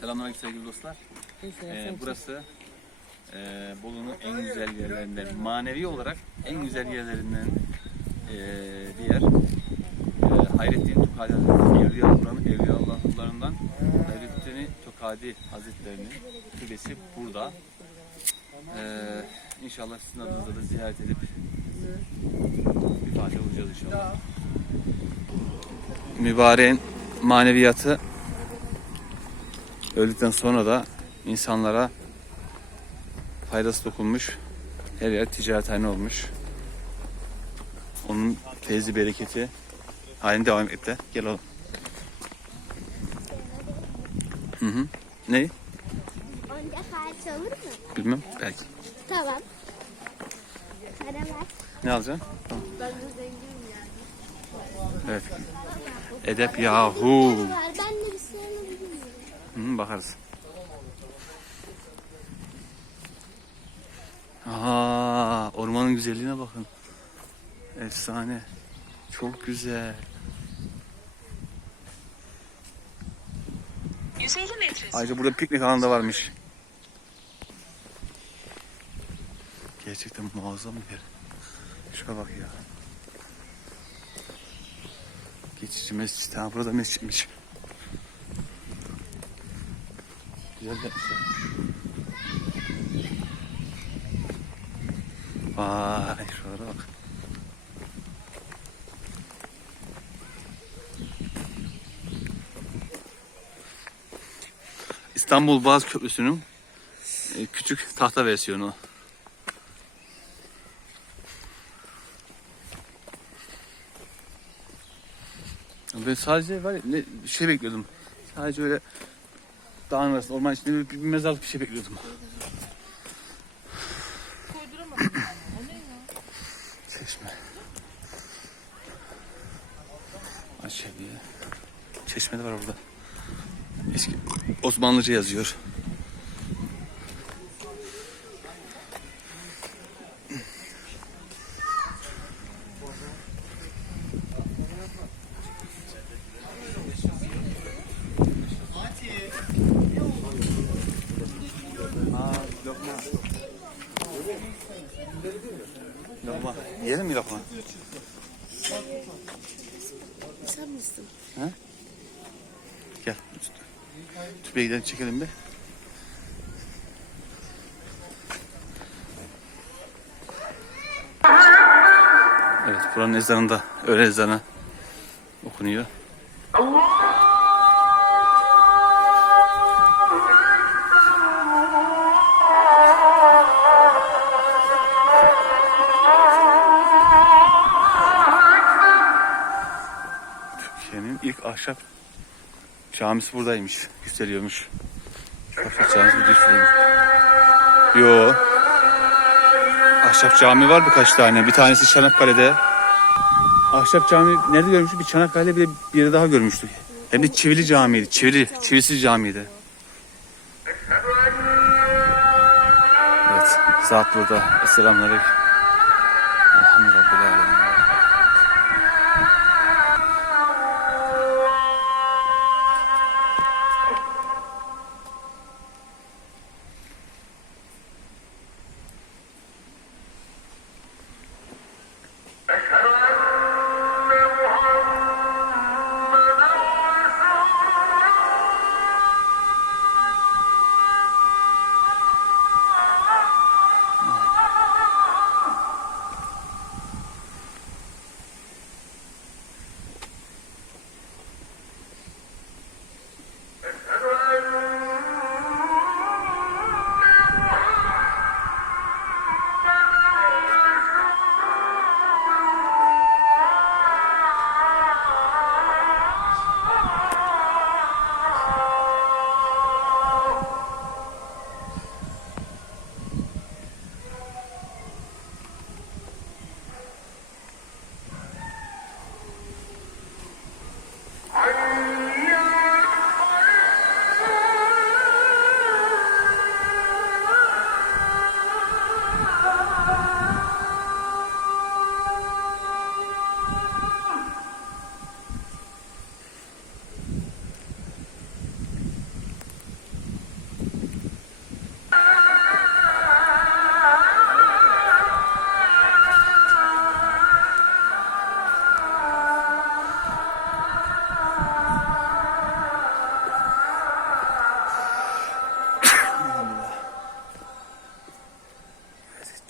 Selamünaleyküm sevgili dostlar. Ee, burası e, Bolu'nun en güzel yerlerinden, manevi olarak en güzel yerlerinden e, bir yer. E, Hayrettin Tukadi Hazretleri, Evliya buranın Evliya Allah'larından Hayrettin Tukadi Hazretleri'nin türbesi burada. E, inşallah sizin adınıza da ziyaret edip bir fatiha olacağız inşallah. Mübareğin maneviyatı öldükten sonra da insanlara faydası dokunmuş. Her yer ticarethane olmuş. Onun feyzi bereketi halinde devam etti. Gel oğlum. Hı hı. Ne? Onca harç olur mu? Bilmem. Belki. Tamam. Para ver. Ne alacaksın? Ben de zenginim yani. Evet. Edep yahu. Var ben de bir şey bilmiyorum. Hı bakarız. Aa, ormanın güzelliğine bakın. Efsane. Çok güzel. 150 metresi. Ayrıca burada piknik alanı da varmış. Gerçekten muazzam bir yer. Şuna bak ya. Geçici mescit. Ha burada mescitmiş. Güzel yapmışlar. Vay şuralara bak. İstanbul Boğaz Köprüsü'nün e, küçük tahta versiyonu. Ben sadece var ya, ne, şey bekliyordum. Sadece öyle dağın arasında, orman içinde bir, bir mezarlık bir şey bekliyordum. Çeşme. Aşağıya. Çeşme de var orada. Eski Osmanlıca yazıyor. Lokma. Yiyelim mi lokma? Sen misin? Gel. Tüpeye gidelim çekelim bir. Evet buranın ezanında öğle ezanı okunuyor. Ahşap Camisi buradaymış. Gösteriyormuş. Ahşap camisi bir gösteriyormuş. Yo. Ahşap cami var birkaç tane. Bir tanesi Çanakkale'de. Ahşap cami nerede görmüştük? Bir Çanakkale'de bir, bir daha görmüştük. Hem de Çivili camiydi. Çivili, Çivisiz camiydi. Evet. Zat burada. Selamünaleyküm. Elhamdülillah.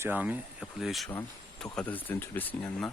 Cami yapılıyor şu an. Tokat Hazretleri Türbesi'nin yanına.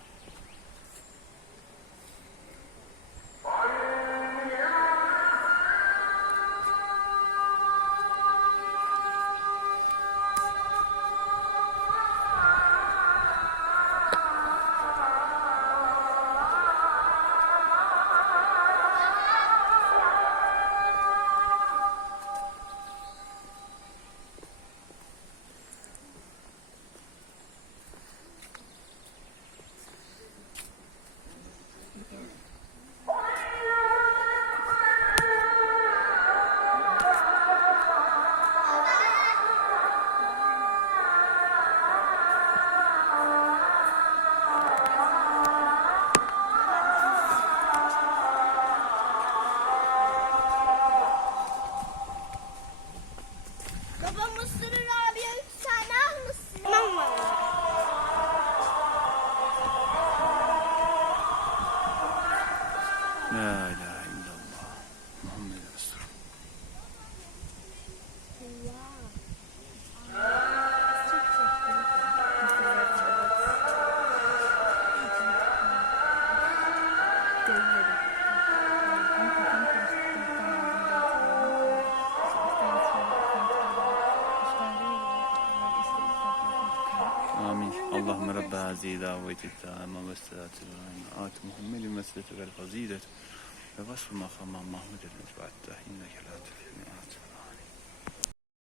No, no. آمين. اللهم رب هذه دعوة التامة والصلاة القائمة آت محمد وسيلة الفضيلة. ووصف مقام محمود المتبع إنك لا